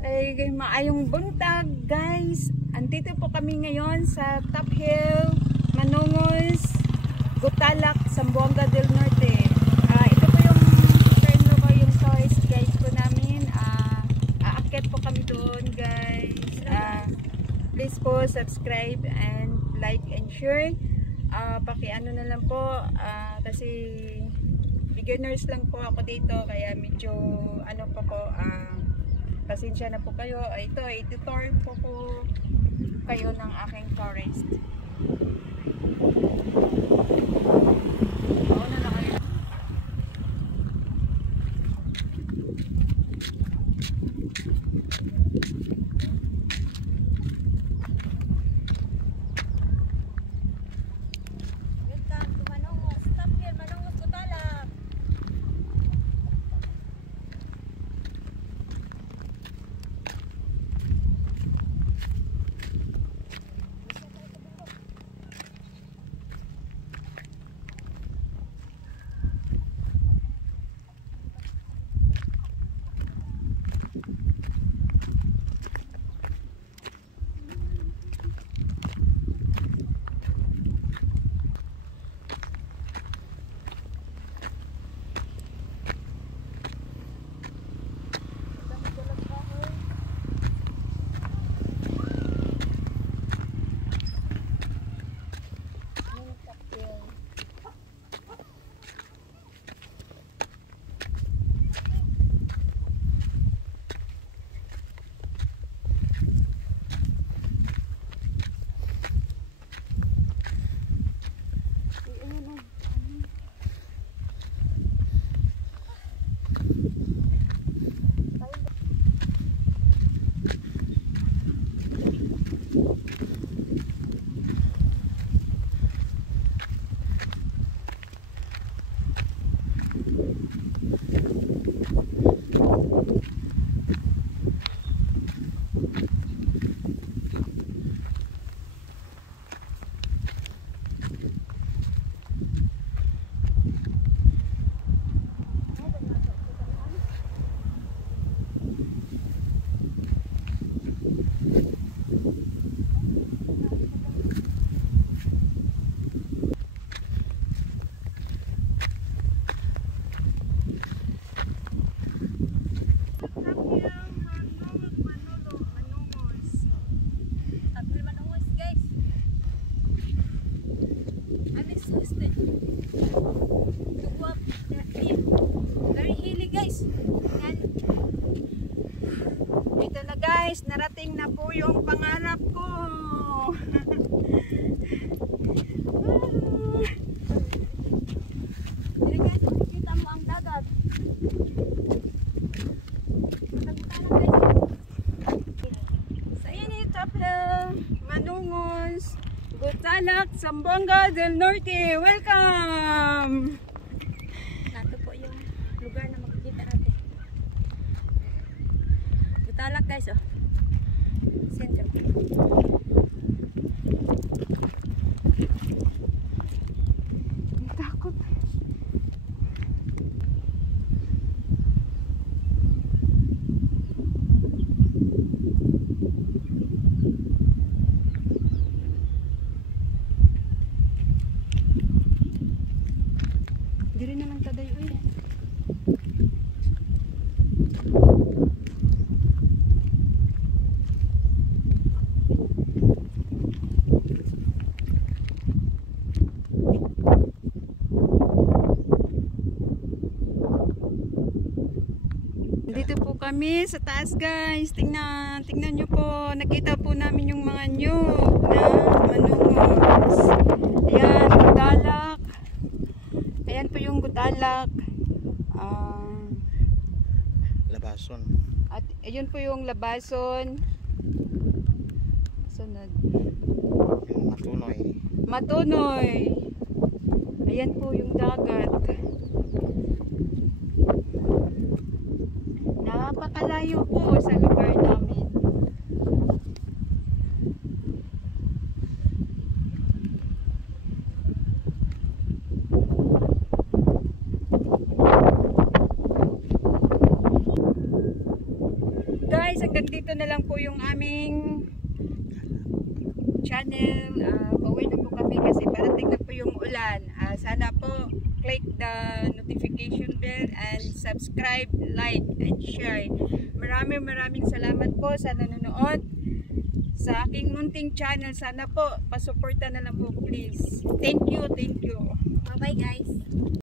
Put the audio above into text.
Ay, maayong buntag guys. Andito po kami ngayon sa Top Hill, Manongos, Gutalak, Zamboanga del Norte. Ito po yung terno ko, yung tourist guide po namin. Aakyat po kami doon guys. Please po subscribe and like and share. Pakiano na lang po kasi beginners lang po ako dito, kaya medyo ano po ko, pasensya na po kayo. Ito, i-tutor po kayo ng aking tourist. Oo na lang kayo. Welcome to Manongos. Stop here, Manongos, Gutalak. Very hilly guys. Ito na guys, narating na po yung pangarap ko. Dili guys, makikita mo ang dagat. Sa ini Top Hill, Manongos, Gutalak, Zamboanga del Norte. Welcome! Nato po yung lugar na makikita natin. Gutalak guys, oh. Center. Takot. Diri na lang taday uy. Dito po kami sa taas guys. Tingnan nyo po. Nakita po namin yung mga nyug na Manongos. Ayan, Gutalak. Ayan po yung Gutalak. Labason. At ayun po yung Labason. Sunod. Matunoy. Matunoy. Ayan po yung dagat. Napakalayo po sa lugar namin. Guys, guys, hanggang dito na lang po yung aming channel. Pauwi na po kami kasi parating na po yung ulan. Sana po click the notification bell and subscribe, like, and share. Maraming salamat po sa nanonood sa aking munting channel. Sana po pasuporta na lang po please. Thank you. Bye bye guys.